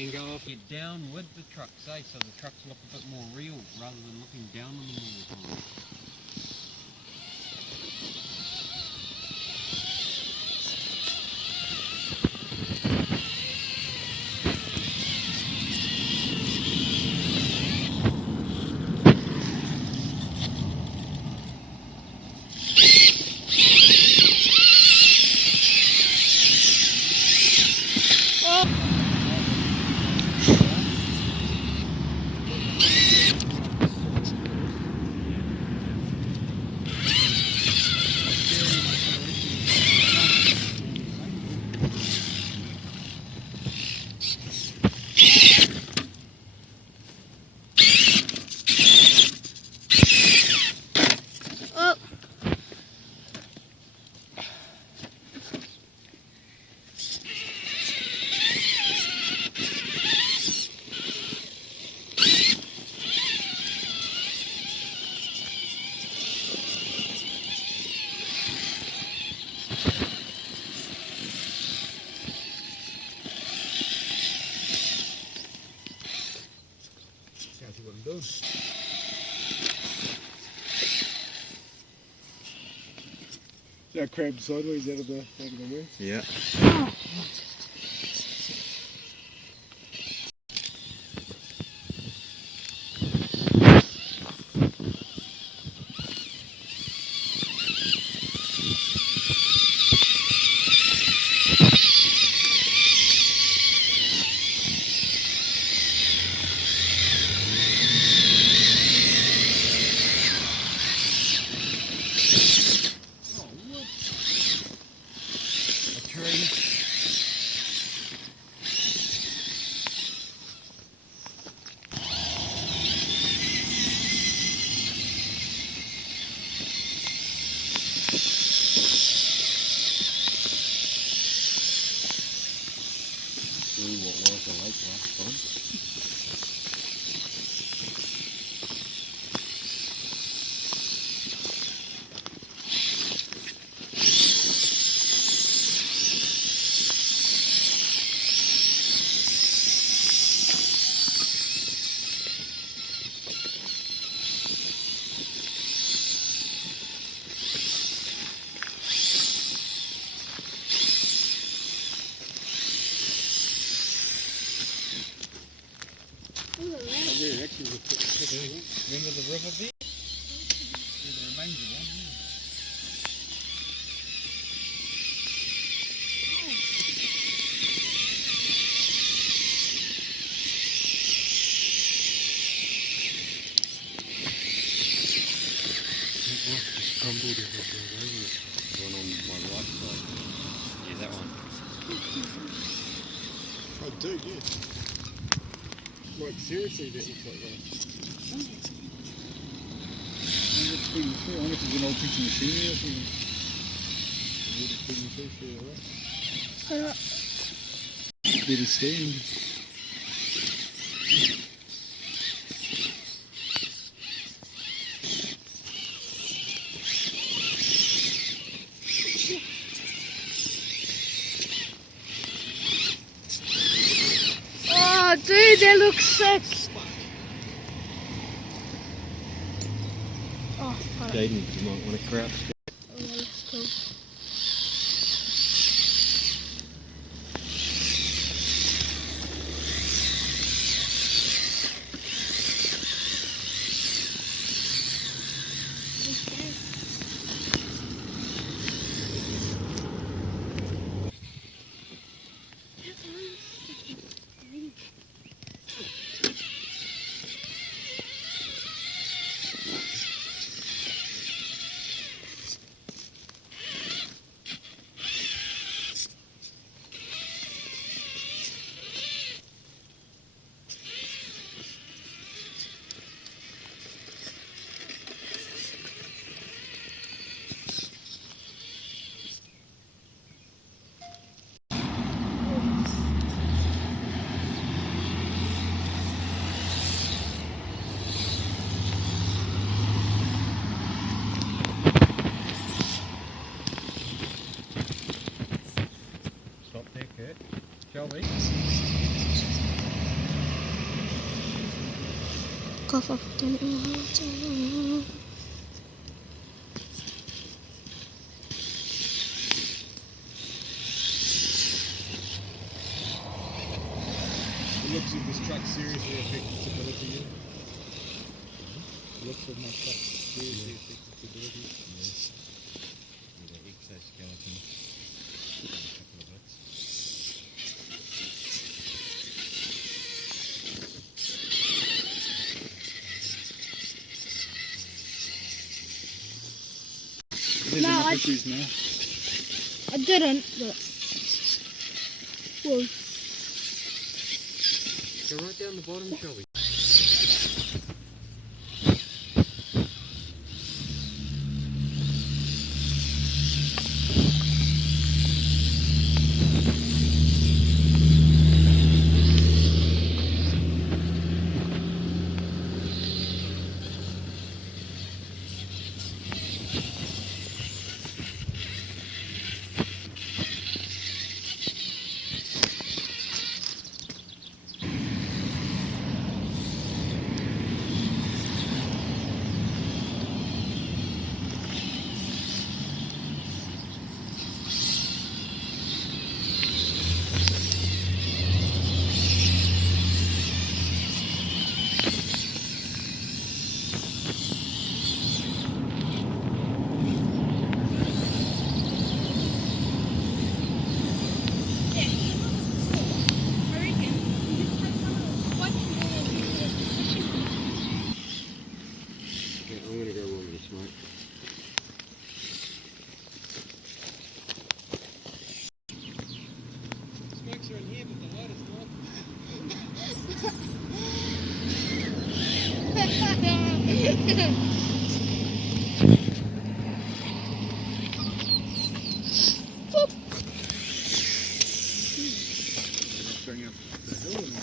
and go off. Get down with the trucks, eh? So the trucks look a bit more real rather than looking down on them all the time. Can't see what I'm doing. See I crabbed sideways out of the way? Yeah. What was the lake last time? Remember the river bed? There's the remains of one. Just crumbled as it goes over it. The one on my right side. Yeah, that one. Oh, dude, yeah. Like, seriously, that looks like that. I wonder if it's an old piece of machinery or something. Bit of stand. Oh, dude, they look sick. Oh, fuck. Jaden, you might want to crouch. Oh, that looks cool. often water. It looks like this truck seriously affected stability here. Looks of my truck seriously affected stability. Yes. With an exoskeleton. And a couple of bits. There's No, enough I- issues now. I didn't, but. Whoa. Go right down the bottom, shall we? Okay, I'm gonna go warm this, mate. Smokes are in here, but the light is not. Bring up the hill and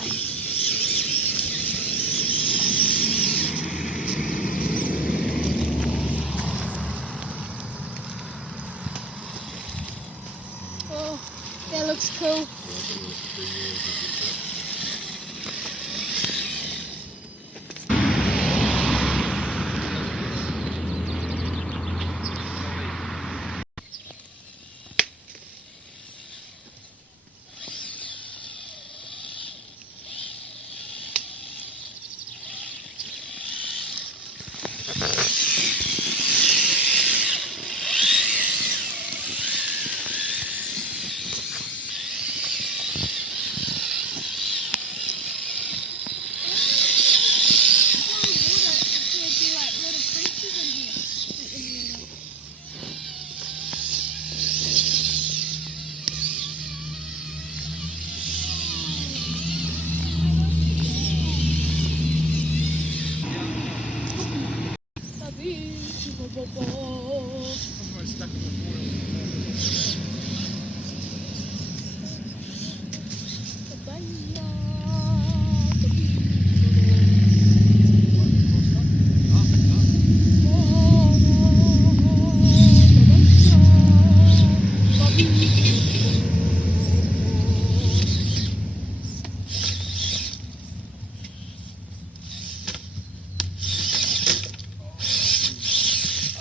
Oh, that looks cool. somewhere stuck in the foil.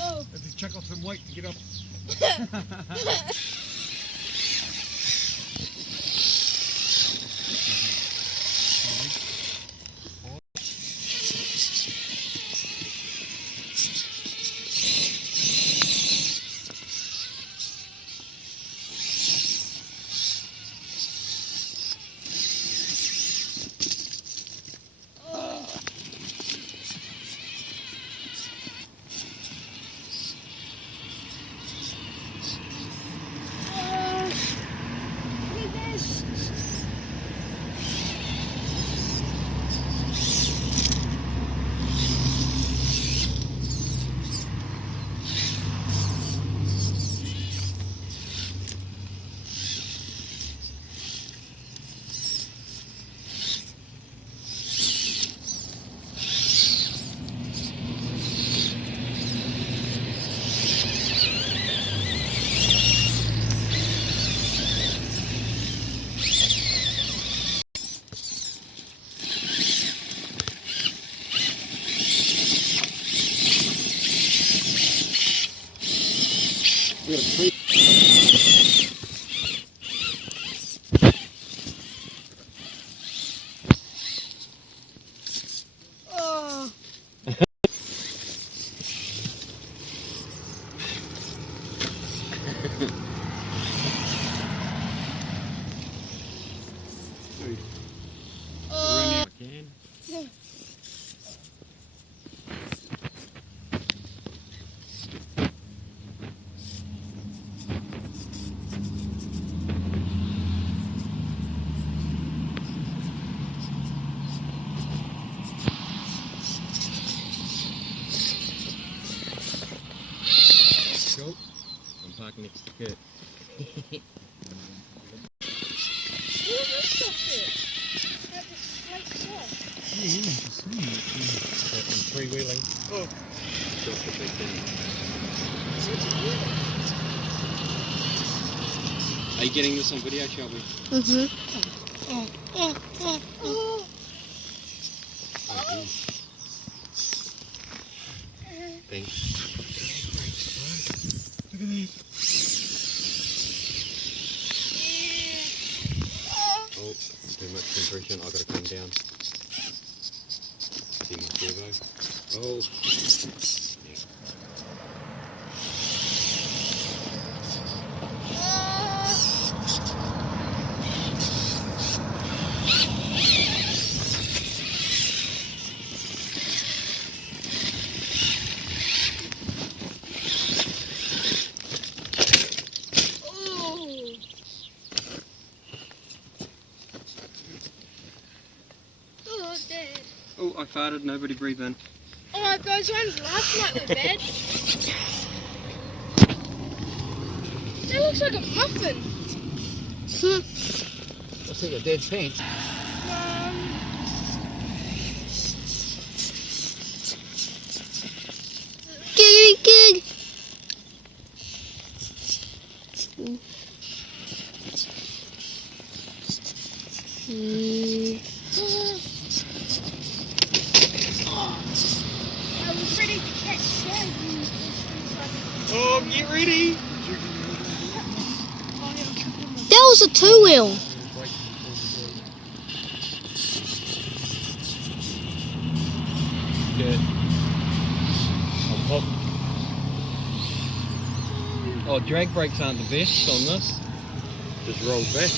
Oh. Have to chuck off some weight to get up. We got a tree. Oh. Oh. Again. Cool. I'm parking next to Kurt. I'm freewheeling. Oh. Just the big thing. Are you getting this on video, Shelby? Mhm. Thanks. Look at these. Oh, too much compression. I've got to come down. See my turbo. Oh. Yeah. Oh, Dad. Oh, I farted. Nobody breathe in. Oh, those ones last night were bad. That looks like a muffin. Looks like a dead pants. Giggity gig. I was ready to catch that. Oh, get ready. That was a two-wheel. Good. On top. Oh, drag brakes aren't the best on this. Just roll back.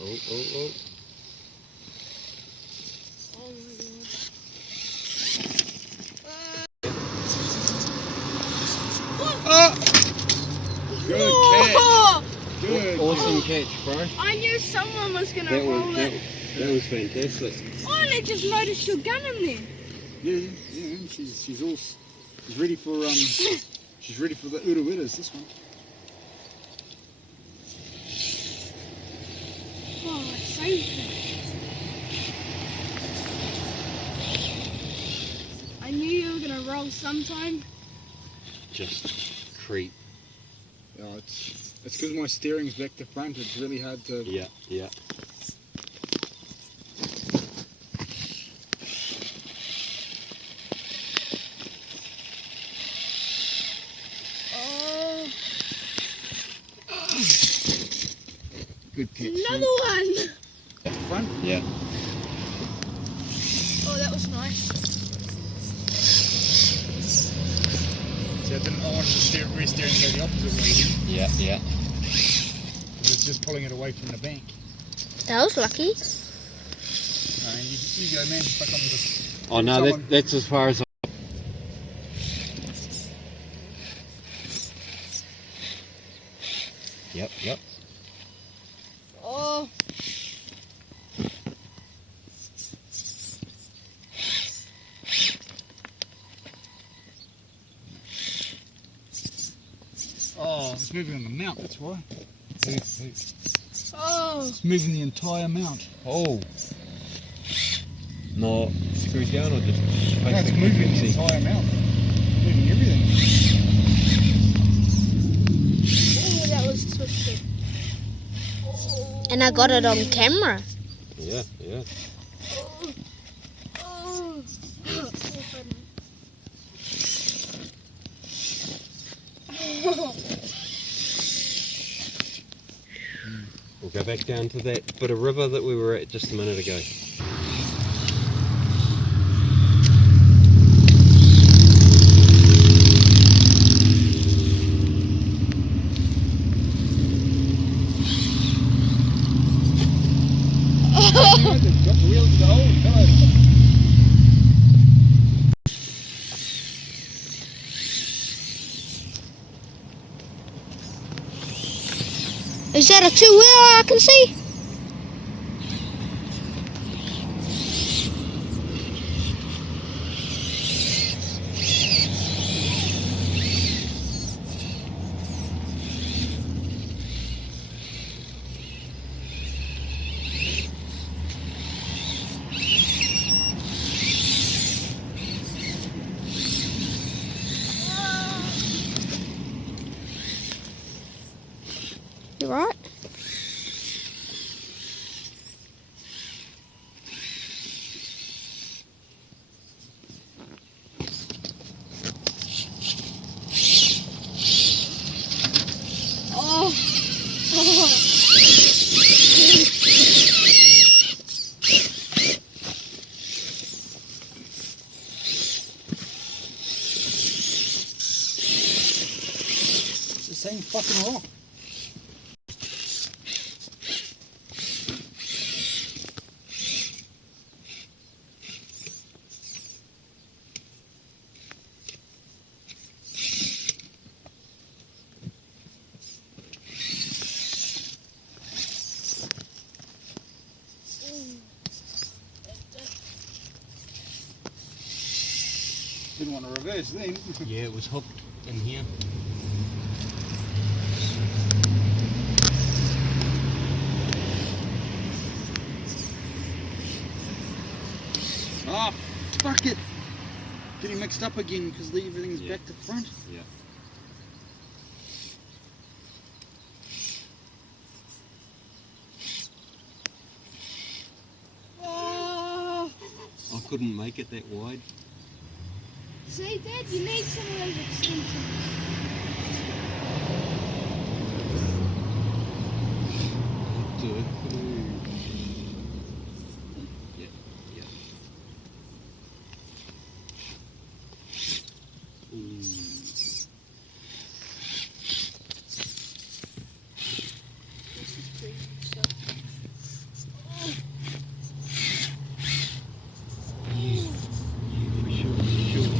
Oh, oh, oh. Oh my god. Good Oh! Good. Awesome catch, bro. I knew someone was gonna That roll was it. that was fantastic. Oh, and I just noticed your gun in there. Yeah. She's all. She's ready for She's ready for the Uruwitas. This one. Oh, I saved it. I knew you were gonna roll sometime. Just creep. Oh, it's because my steering's back to front. It's really hard to. Yeah, yeah. Oh, Good catch. another one. At the front. Yeah. Oh, that was nice. See, I wanted to re-steer and go the opposite way. Yeah, yeah. It's just pulling it away from the bank. That was lucky. You go, man. Back on the. Oh no, Someone- that's as far as. Yep. Oh. Oh, it's moving on the mount. That's why. Oh. It's moving the entire mount. Oh. No, screwed down or just. No, it's moving the entire mount. Moving everything. Oh, that was twisted. And I got it on camera. Yeah, yeah. Oh. We'll go back down to that bit of river that we were at just a minute ago. Is that a two-wheeler I can see? You right? Oh. It's the same fucking rock. Didn't want to reverse then. Yeah, it was hooked in here. Ah, fuck it. Getting mixed up again because everything's Yeah. back to front. Yeah. Oh. I couldn't make it that wide. See, Dad, you need some of those extensions. Yeah, yeah. Ooh. This is pretty good stuff. For sure, for sure.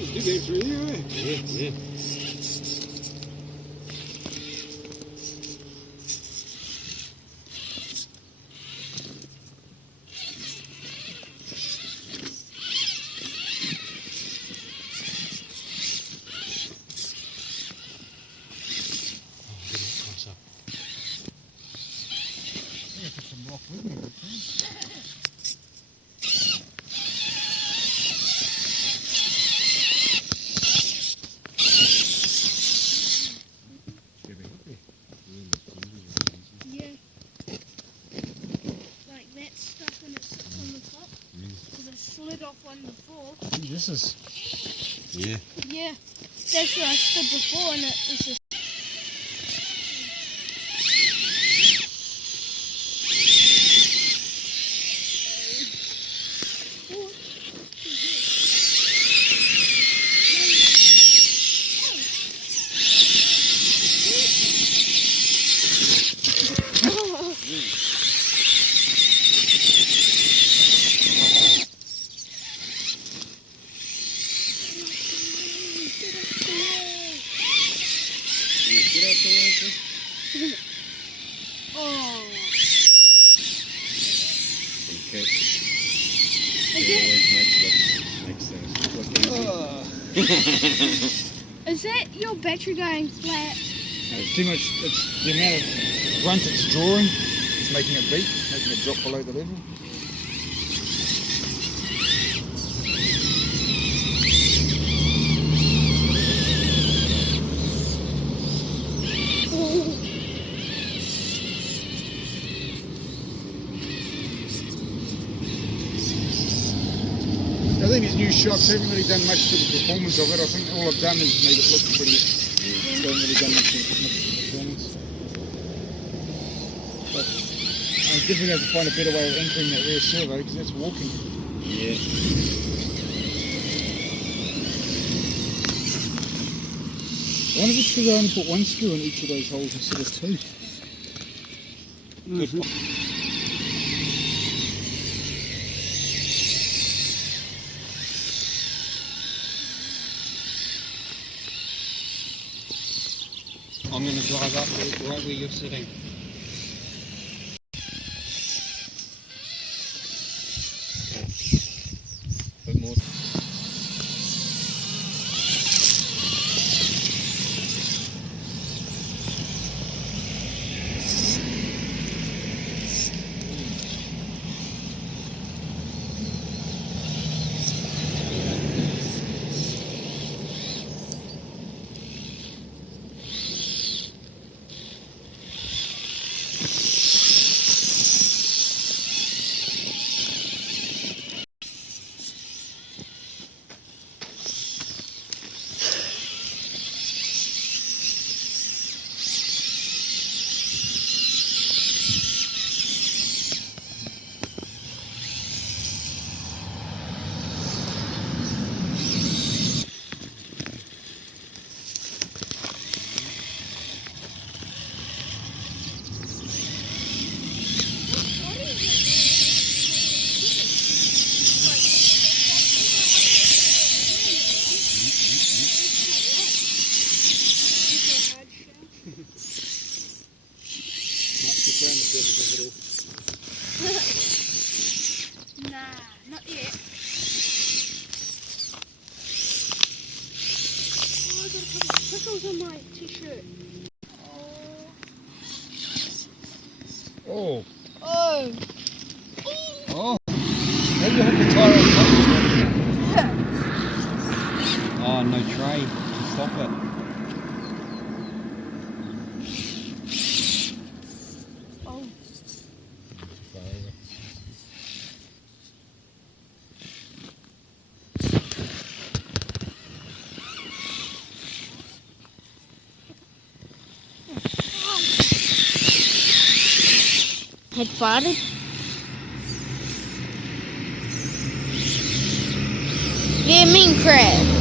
You go through there, eh? Yeah, yeah. Yeah. Like that stuff and it sits on the top. Because it slid off one before. This is. Yeah. Yeah. That's where I stood before and it was just. Oh. Okay. Is that your battery going flat? It's too much. It's the amount of grunt it's drawing. It's making it beat, making it drop below the level. I think his new shocks haven't really done much to the performance of it. I think all I've done is made it look pretty. They haven't really done much to the performance. But I definitely have to find a better way of anchoring that rear servo because that's walking. Yeah. I wonder if it's because I only put one screw in each of those holes instead of two. I'm going to drive up right where you're sitting. Bit more. Nah, not yet. Oh, I got a couple of pickles on my t-shirt. Oh. Oh. Oh. Maybe you hook the tyre on top. Oh, no tray to stop it. Oh. Had farted. Yeah, mean crab.